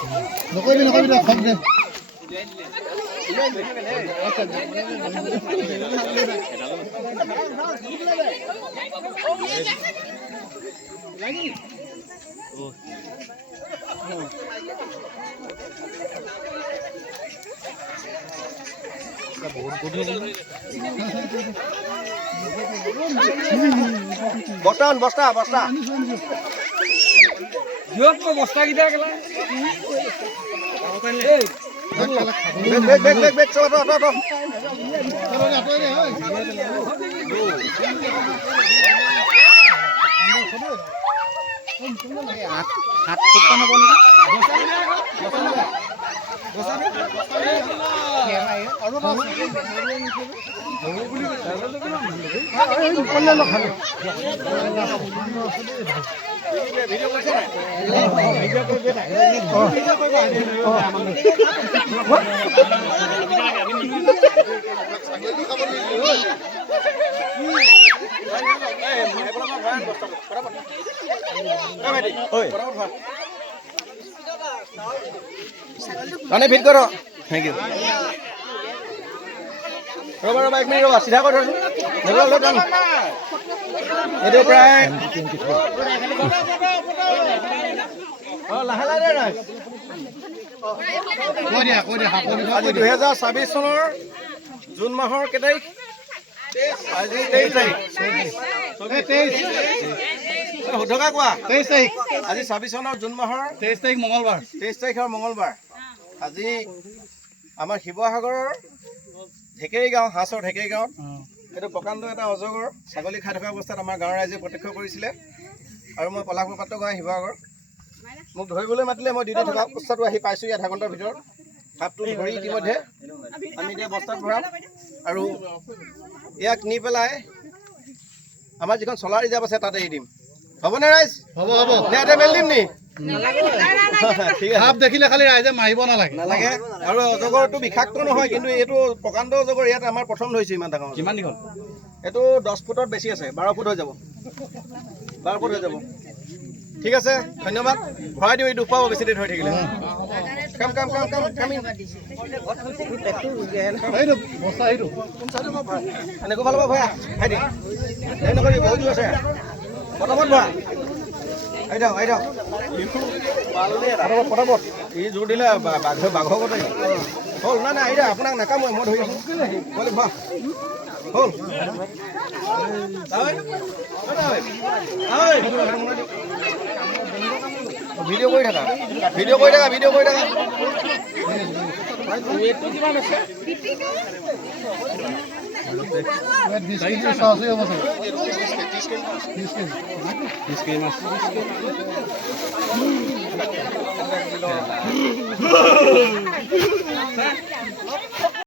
নকৰিবি খং দে বস্তা বস্তা কিটা গেলা বেগ চল হাত ফুটকা নবনি মানে ভিড কর থ্যাংক ইউ ৰবা এক মিনিট ৰবা চিধা কৰি ধৰচোন এইটো প্ৰায় লাহে লাহে নাই আজি 2024 চনৰ জুন মাহৰ কেই তাৰিখ আজি 23 তাৰিখ শুদ্ধকা কোৱা 23 তাৰিখ আজি 24 চনৰ জুন মাহৰ 23 তাৰিখ মঙলবাৰ 23 তাৰিখৰ মঙলবাৰ আজি আমাৰ শিৱসাগৰৰ ঢেকেৰী গাঁও হাঁচৰ ঢেকেৰী গাঁৱত এইটো প্ৰকাণ্ড এটা অজগৰ ছাগলী খাই থকা অৱস্থাত আমাৰ গাঁৱৰ ৰাইজে প্ৰত্যক্ষ কৰিছিলে আৰু মই পলাশপাত্ৰ গাঁও শিৱসাগৰ মোক ধৰিবলৈ মাতিলে মই ডিউটি থকা অৱস্থাটো আহি পাইছোঁহি আধা ঘণ্টাৰ ভিতৰত সাপটো ধৰি ইতিমধ্যে আমি এতিয়া বস্তাত ভৰাম আৰু ইয়াক নি পেলাই আমাৰ যিখন চলাৰ ৰিজাৰ্ভ আছে তাতে এৰি দিম হ'বনে ৰাইজ হ'ব নে ইয়াতে মেলি দিম নি সাপ দেখিলে খালি ৰাইজে মাৰিব নালাগে আৰু অজগৰটো বিষাক্ত নহয় কিন্তু এইটো প্ৰকাণ্ড অজগৰ ইয়াত আমাৰ প্ৰথম ধৰিছে ইমান ডাঙৰ কিমান দীঘল এইটো 10 ফুটত বেছি আছে 12 ফুট হৈ যাব 12 ফুট হৈ যাব ঠিক আছে ধন্যবাদ ভৰাই দিওঁ এই দুখ পাব বেছি দেৰি ধৰি থাকিলে কাম এনেকৈ ভাল হ'ব ভয়া খাই দিম এই নকৰি বহুত দূৰ আছে পটাপট ভৰা পটাপট ই জোৰ দিলে বাঘৰ কথা হ'ল নাই আহিদা আপোনাক নাকামোঁ মই ধৰি আছোঁ বোলে ভা হ'ল ভিডিঅ' কৰি থাকা ৱেটটো কিমান আছে 20 কেজি আছে হ'ব চাগে 30 কেজি মাছ